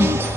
ค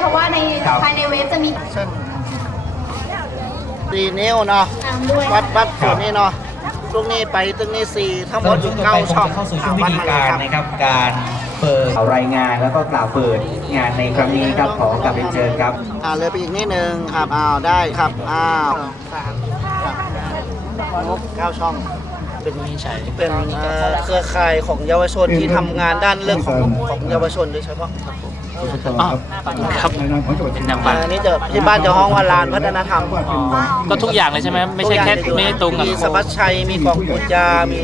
เพราะว่าในครับ ภายในเว็บจะมีเส้นสี่นิ้วเนาะตามด้วยวัดวัดส่วนนี้เนาะลูกนี้ไปตึงนี้สี่ทั้งหมดอยู่เก้าช่องเข้าสู่ช่วงพิวัดธีมาเลยการครับนะครับ การเปิดรายงานแล้วก็กล่าวเปิดงานในครั้งนี้ครับขอกลับเป็นเชิญครับ อ่าเลยไปอีกนิดนึงครับอ้าวได้ครับอ้าวงบเก้าช่อง เป็นเป็นเอ่อเครือข่ายของเยาวชนที่ทำงานด้านเรื่องของของเยาวชนโดยเฉพาะครับผม ครับเป็นนามบัตร อันนี้จะที่บ้านจะห้องว่าลานพัฒนธรรมก็ทุกอย่างเลยใช่ไหมไม่ใช่แค่ไม่ได้ตรงกับมีสปัชชัย มีกองปุจจามี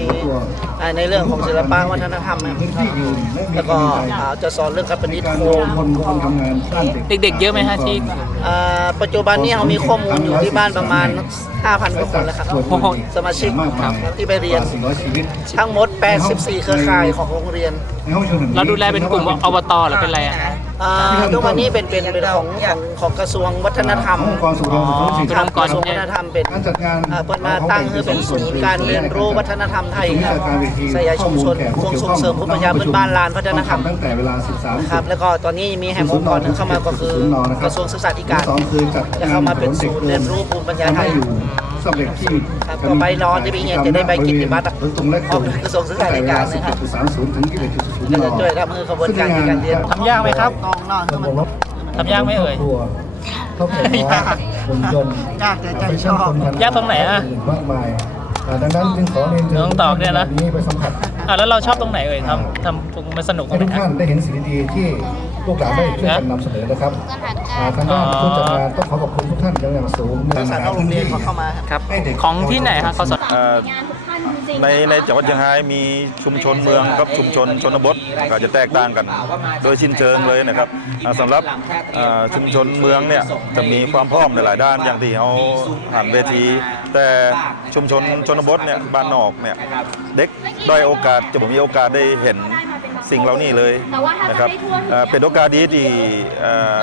อ่าในเรื่องของศิลปะวัฒนธรรมนะครับแล้วก็อ่าจะสอนเรื่องการประดิษฐ์โคมเด็กๆ เยอะไหมฮะที่อ่าปัจจุบันนี้เรามีข้อมูลอยู่ที่บ้านประมาณ 5,000กว่าคนแล้วครับ โอ้โหสมาชิกที่ไปเรียน ทั้งหมด 84 เครือข่ายของโรงเรียน เราดูแลเป็นกลุ่มอบตหรือเป็นอะไรอะ อ่าทุกวันนี้เป็นเป็นเป็นของของของกระทรวงวัฒนธรรมเป็นองค์กรกระทรวงวัฒนธรรมเป็นการจัดงานอ่าเปิดมาตั้งคือเป็นศูนย์การเรียนรู้วัฒนธรรมไทยครับสยายชุมชนกรมส่งเสริมภูมิปัญญาพื้นบ้านลานวัฒนธรรมตั้งแต่เวลา 13นะครับแล้วก็ตอนนี้มีแห่งองค์กรหนึงเข้ามาก็คือกระทรวงศึกษาธิการสองคือจัดจะเข้ามาเป็นศูนย์เรียนรู้ภูมิปัญญาไทยอยู่ สำเร็จที่ครับก็ไปนอนที่ไปเรียนจะได้ใบกิตติบัตรตรงและของกระทรวงศึกษาธิการนะครับ11.30ถึง21.00ก็จะช่วยรับมือขบวนการในการเรียนทำยากไหมครับน้องน้องคือมันทำยากไหมเอ่ยครอบครัวครอบครัวคนยนต์ยากแต่ใจชอบยากตรงไหนอะมากมายอ่าดังนั้นจึงขอเรียนเชิญน้องตอบเนี่ยนะนี้ไปสัมผัสอะแล้วเราชอบตรงไหนเอ่ยทำทำมันสนุกตรให้งไหนทุกฮะท่านได้เห็นสิ่งดีๆที่ ลูกหลานได้ช่วยกันนำเสนอนะครับอ่าทางด้านผู้จัดงานต้องขอขอบคุณทุกท่านอย่างสูงนักศึกษานอกโรงเรียนเขาเข้ามาครับครับของที่ไหนฮะเขาสอนเอ่องานทุกท่านจริงๆในในจังหวัดเชียงรายมีชุมชนเมืองกับชุมชนชนบทก็จะแตกต่างกัน โดยสิ้นเชิงเลยนะครับอ่าสำหรับอ่าชุมชนเมืองเนี่ยจะมีความพร้อมในหลายด้านอย่างที่เขาผ่านเวที แต่ชุมชนชนบทเนี่ยบ้านนอกเนี่ยเด็กด้อยโอกาสจะผมมีโอกาสได้เห็น สิ่งเหล่านี้เลยนะครับอ่าเป็นโอกาสดีที่อ่า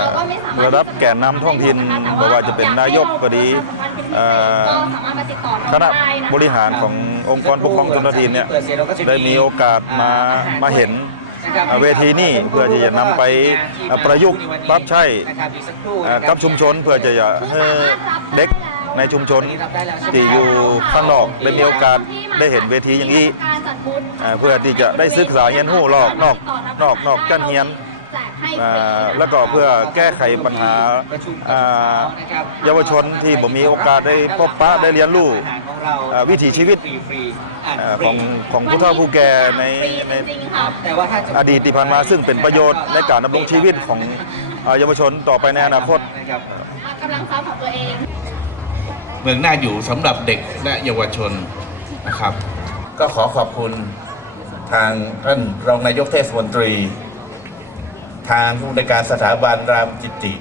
ระดับแกนนำท้องถิ่นไม่ว่าจะเป็นนายกก็ดีอ่าก็สามารถมาติดต่อคณะได้นะคะบริหารขององค์กรปกครองชนบทเนี่ยได้มีโอกาสมามาเห็นอ่าเวทีนี้เพื่อที่จะนำไปอ่าประยุกต์ปรับใช้อ่ากับชุมชนเพื่อจะให้เด็กในชุมชนที่อยู่ข้างนอกได้มีโอกาสได้เห็นเวทีอย่างนี้การ จัดบูธอ่าเพื่อที่จะได้ศึกษาเรียนรู้รอบนอกนอกนอกกั้นเฮียน แจกให้อ่าแล้วก็เพื่อแก้ไขปัญหาอ่าเยาวชนที่บ่มีโอกาสได้พบปะได้เรียนรู้อ่าวิถีชีวิตอ่าของของผู้เฒ่าผู้แก่ในในจริงๆค่ะอดีตที่ผ่านมาซึ่งเป็นประโยชน์ในการดำรงชีวิตของอ่าเยาวชนต่อไปในอนาคตกำลังทรัพย์ของตัวเอง เมืองน่าอยู่สำหรับเด็กและเยาวชนนะครับ ก็ขอขอบคุณทางท่านรองนายกเทศมนตรี ทางผู้ในการสถาบันรามจิตติ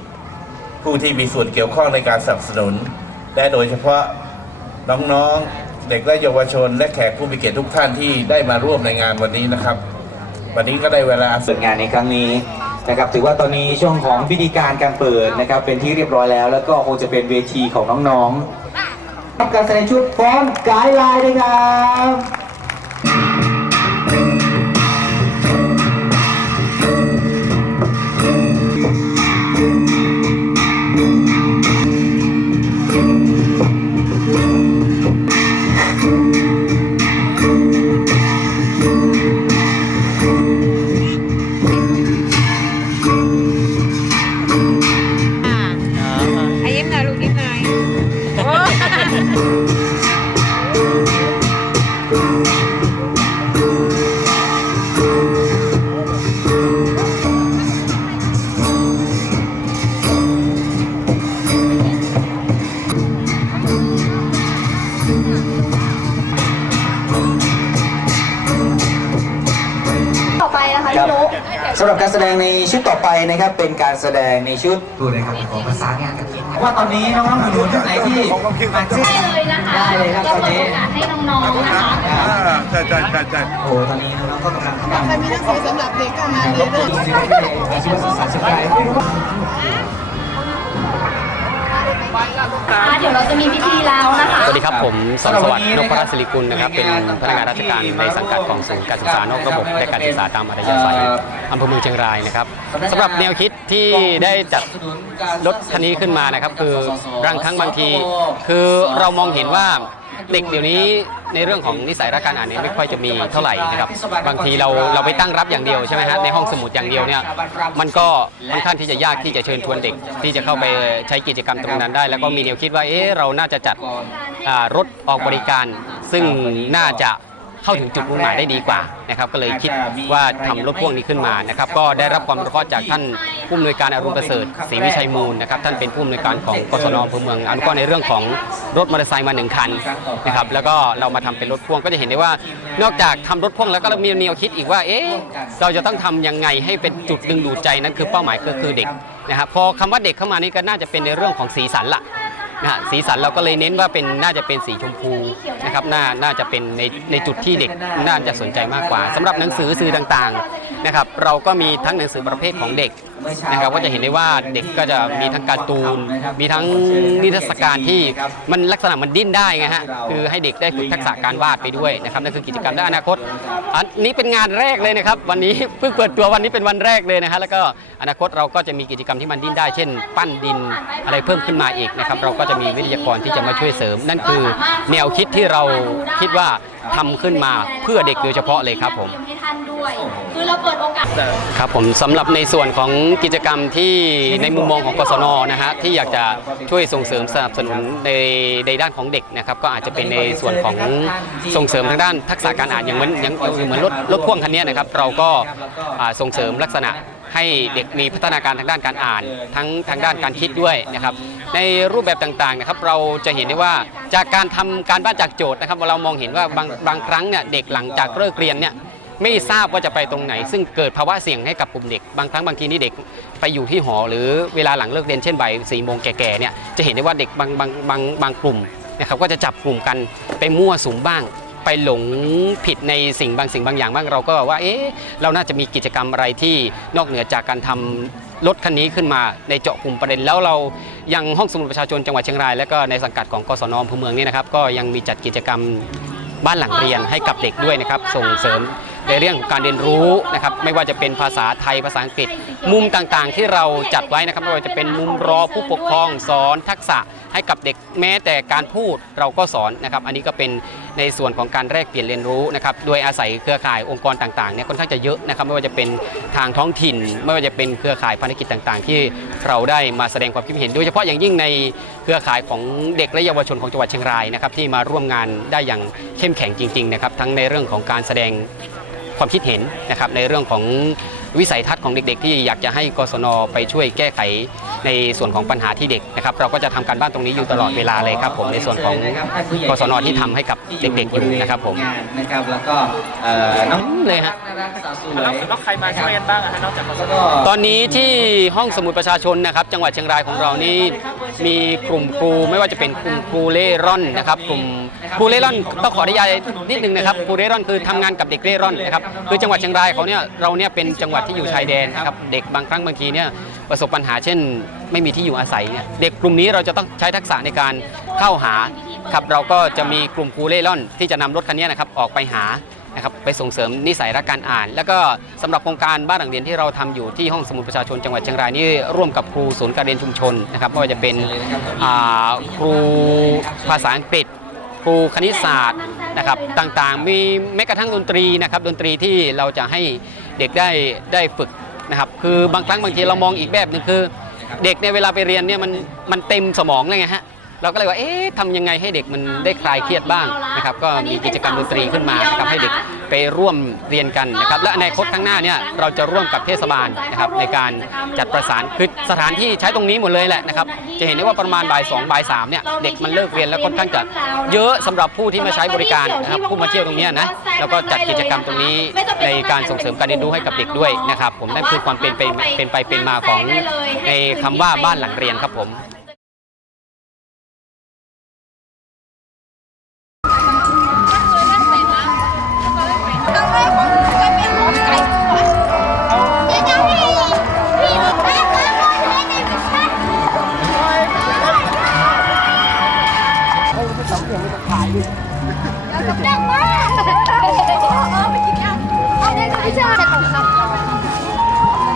ผู้ที่มีส่วนเกี่ยวข้องในการสนับสนุน และโดยเฉพาะน้องๆเด็กและเยาวชน และแขกผู้มีเกียรติทุกท่านที่ได้มาร่วมในงานวันนี้นะครับ วันนี้ก็ได้เวลาเปิดงานในครั้งนี้นะครับถือว่าตอนนี้ช่วงของพิธีการการเปิดนะครับเป็นที่เรียบร้อยแล้ว แล้วก็คงจะเป็นเวทีของน้องๆทำการแสดงชุดฟ้อนกายลายเลยครับ สำหรับการแสดงในชุดต่อไปนะครับเป็นการแสดงในชุดดูเลยครับขอประสานงานกันว่าตอนนี้น้องๆหนูๆท่านไหนที่มาเช่นได้เลยนะคะได้เลยครับก็ตอนเปิดนี้โอกาสให้น้องๆนะคะใช่ใช่ใช่ใช่โอ้โหตอนนี้น้องๆก็กำลังทำงานใครมีหนังสือสำหรับเด็กก็มาเลยอาชีวศึกษาสกาย อ่าเดี๋ยวเราจะมีพิธีแล้วนะคะสวัสดีครับผมสอนสวัสดิ์นพรัตน์ศิริกุลนะครับเป็นพนักงานราชการในสังกัดของศูนย์การศึกษานอกระบบและการศึกษาตามอัธยาศัยอำเภอเมืองเชียงรายนะครับสำหรับแนวคิดที่ได้จัดรถคันนี้ขึ้นมานะครับ คือรังครั้งบางที คือเรามองเห็นว่า เด็กเดี๋ยวนี้ในเรื่องของนิสัยรักการอ่านเนี่ยไม่ค่อยจะมีเท่าไหร่นะครับบางทีเราเราไปตั้งรับอย่างเดียวใช่ไหมฮะในห้องสมุดอย่างเดียวเนี่ยมันก็ค่อนข้างที่จะยากที่จะเชิญชวนเด็ก ที่จะเข้าไปใช้กิจกรรมตรงนั้นได้ แล้วก็มีแนวคิดว่าเอ๊ะเราน่าจะจัดรถออกบริการ ซึ่งน่าจะ เข้าถึงจุดมุ่งหมายได้ดีกว่านะครับก็เลยคิดว่าทำรถพ่วงนี้ขึ้นมานะครับก็ได้รับความอนุเคราะห์จากท่านผู้อำนวยการอรุณประเสริฐศรีวิชัยมูลนะครับท่านเป็นผู้อำนวยการของกศนอำเภอเมืองอนุเคราะห์ในเรื่องของรถมอเตอร์ไซค์มาหนึ่งคันนะครับแล้วก็เรามาทำเป็นรถพ่วงก็จะเห็นได้ว่า นอกจากทำรถพ่วงแล้วก็มีแนวคิดอีกว่าเอ๊ะเราจะต้องทำยังไงให้เป็นจุดดึงดูดใจนั่นคือเป้าหมายก็คือเด็กนะครับพอคำว่าเด็กเข้ามานี่ก็น่าจะเป็นในเรื่องของสีสันละ นะฮะสีสันเราก็เลยเน้นว่าเป็นน่าจะเป็นสีชมพูนะครับน่าน่าจะเป็นในในจุดที่เด็กน่าจะสนใจมากกว่าสำหรับหนังสือสื่อต่างๆนะครับเราก็มีทั้งหนังสือประเภทของเด็ก นะครับก็จะเห็นได้ว่าเด็กก็จะมีทั้งการ์ตูน มีทั้งนิทรรศการที่มันลักษณะมันดิ้นได้ไงฮะคือให้เด็กได้ฝึกทักษะการวาดไปด้วยนะครับนั่นคือกิจกรรมด้านอนาคต อันนี้เป็นงานแรกเลยนะครับ วันนี้เพิ่งเปิดตัววันนี้เป็นวันแรกเลยนะฮะแล้วก็อนาคตเราก็จะมีกิจกรรมที่มันดิ้นได้ เช่น ปั้นดินอะไรเพิ่มขึ้นมาอีกนะครับเราก็จะมีวิทยากรที่จะมาช่วยเสริม นั่นคือแนวคิดที่เราคิดว่าทำขึ้นมาเพื่อเด็กโดยเฉพาะเลยครับผมให้ท่าน ด้วย คือเราเปิดโอกาส ครับผมสำหรับในส่วนของกิจกรรมที่ในมุมมองของกศนนะฮะที่อยากจะช่วยส่งเสริมสนับสนุนในในด้านของเด็กนะครับก็อาจจะเป็นในส่วนของส่งเสริมทางด้านทักษะการอ่านอย่างเหมือนอย่างเหมือนรถรถพ่วงคันนี้นะครับเราก็อ่าส่งเสริมลักษณะให้เด็กมีพัฒนาการทางด้านการอ่าน ทั้งทางด้านการคิดด้วยนะครับในรูปแบบต่างๆนะครับเราจะเห็นได้ว่าจากการทำการบ้านจากโจทย์นะครับเรามองเห็นว่าบางบางครั้งเนี่ยเด็กหลังจากเลิกเรียนเนี่ย ไม่ทราบว่าจะไปตรงไหน ซึ่งเกิดภาวะเสี่ยงให้กับกลุ่มเด็ก บางครั้งบางทีนี่เด็กไปอยู่ที่หอ หรือเวลาหลังเลิกเรียนเช่นบ่ายสี่โมงแก่ๆเนี่ยจะเห็นได้ว่าเด็กบางบางบางบางกลุ่มนะครับก็จะจับกลุ่มกันไปมั่วสุมบ้างไปหลงผิดในสิ่งบางสิ่งบางอย่างบ้างเราก็ว่าเอ๊ะเราน่าจะมีกิจกรรมอะไรที่นอกเหนือจากการทำรถคันนี้ขึ้นมาในเจาะกลุ่มประเด็นแล้วเรายังห้องสมุดประชาชนจังหวัดเชียงราย และก็ในสังกัดของกศนอำเภอเมืองนี่นะครับก็ยังมีจัดกิจกรรมบ้านหลังเรียนให้กับเด็กด้วยนะครับส่งเสริม ในเรื่องของการเรียนรู้นะครับไม่ว่าจะเป็นภาษาไทยภาษาอังกฤษ มุมต่างๆ ที่เราจัดไว้นะครับไม่ว่าจะเป็นมุมรอผู้ปกครองสอนทักษะให้กับเด็กแม้แต่การพูดเราก็สอนนะครับ อันนี้ก็เป็นในส่วนของการแลกเปลี่ยนเรียนรู้นะครับโดยอาศัยเครือข่ายองค์กรต่างๆเนี่ยค่อนข้างจะเยอะนะครับไม่ว่าจะเป็นทางท้องถิ่น ไม่ว่าจะเป็นเครือข่ายภารกิจต่างๆ ที่เราได้มาแสดงความคิดเห็น โดยเฉพาะอย่างยิ่งในเครือข่ายของเด็กและเยาวชนของจังหวัดเชียงรายนะครับที่มาร่วมงานได้อย่างเข้มแข็งจริงๆนะครับทั้งในเรื่องของการแสดง ความคิดเห็นนะครับในเรื่องของวิสัยทัศน์ของเด็ก ๆ ที่อยากจะให้กศนไปช่วยแก้ไขในส่วนของปัญหาที่เด็กนะครับ เราก็จะทำการบ้านตรงนี้อยู่ตลอดเวลาเลยครับผมในส่วนของกศนที่ทำให้กับเด็กๆอยู่นะครับผมนะครับแล้วก็เอ่อน้องเลยฮะน่ารักสาวสวยแล้วแล้วใครมาช่วยกันบ้างอะฮะนอกจากกศแล้วนก็ตอนนี้ที่ห้องสมุดประชาชนนะครับ จังหวัดเชียงรายของเรานี่มีกลุ่มครูไม่ว่าจะเป็นกลุ่มครูเล่ร่อนนะครับ กลุ่มครูเล่ร่อนต้องขออนุญาตนิดนึงนะครับครูเล่ร่อนคือทำงานกับเด็กเล่ร่อนนะครับคือจังหวัดเชียงรายเขาเนี่ยเราเนี่ยเป็นจังหวัดที่อยู่ชายแดนนะครับเด็กบางครั้งบางทีเนี่ยประสบปัญหาเช่น ไม่มีที่อยู่อาศัยเนี่ยเด็กกลุ่มนี้เราจะต้องใช้ทักษะในการเข้าหาครับเราก็จะมีกลุ่มครูเล่ร่อนที่จะนำรถคันนี้นะครับออกไปหา นะครับไปส่งเสริมนิสัยรักการอ่าน แล้วก็สำหรับโครงการบ้านหลังเรียนที่เราทำอยู่ที่ห้องสมุดประชาชนจังหวัดเชียงรายนี่ร่วมกับครูศูนย์การเรียนชุมชนนะครับไม่ว่าจะเป็นครูภาษาอังกฤษครูคณิตศาสตร์นะครับต่างๆ มีแม้กระทั่งดนตรีนะครับดนตรีที่เราจะให้เด็กได้ได้ฝึกนะครับคือบางครั้งบางทีเรามองอีกแบบหนึ่งคือ เด็กเนี่ยเวลาไปเรียนเนี่ยมันมันเต็มสมองเลยไงฮะ เราก็เลยว่าเอ๊ะทำยังไงให้เด็กมันได้คลายเครียดบ้างนะครับก็มีกิจกรรมดนตรีขึ้นมานะครับให้เด็กไปร่วมเรียนกันนะครับและในคตข้างหน้าเนี่ยเราจะร่วมกับเทศบาลนะครับในการจัดประสานคือสถานที่ใช้ตรงนี้หมดเลยแหละนะครับจะเห็นได้ว่าประมาณบ่ายสองบ่ายสามเนี่ยเด็กมันเลิกเรียนแล้วค่อนข้างจะเยอะสำหรับผู้ที่มาใช้บริการนะครับผู้มาเที่ยวตรงเนี้ยนะแล้วก็จัดกิจกรรมตรงนี้ในการส่งเสริมการเรียนรู้ให้กับเด็กด้วยนะครับผมนั่นคือความเป็นไปเป็นไปเป็นมาของในคำว่าบ้านหลังเรียนครับผม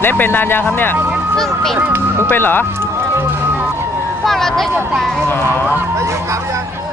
เล่นเป็นนานยังครับเนี่ยเพิ่งเป็นเพิ่งเป็นเหรอว่าเราจะอยู่ไปอ๋อ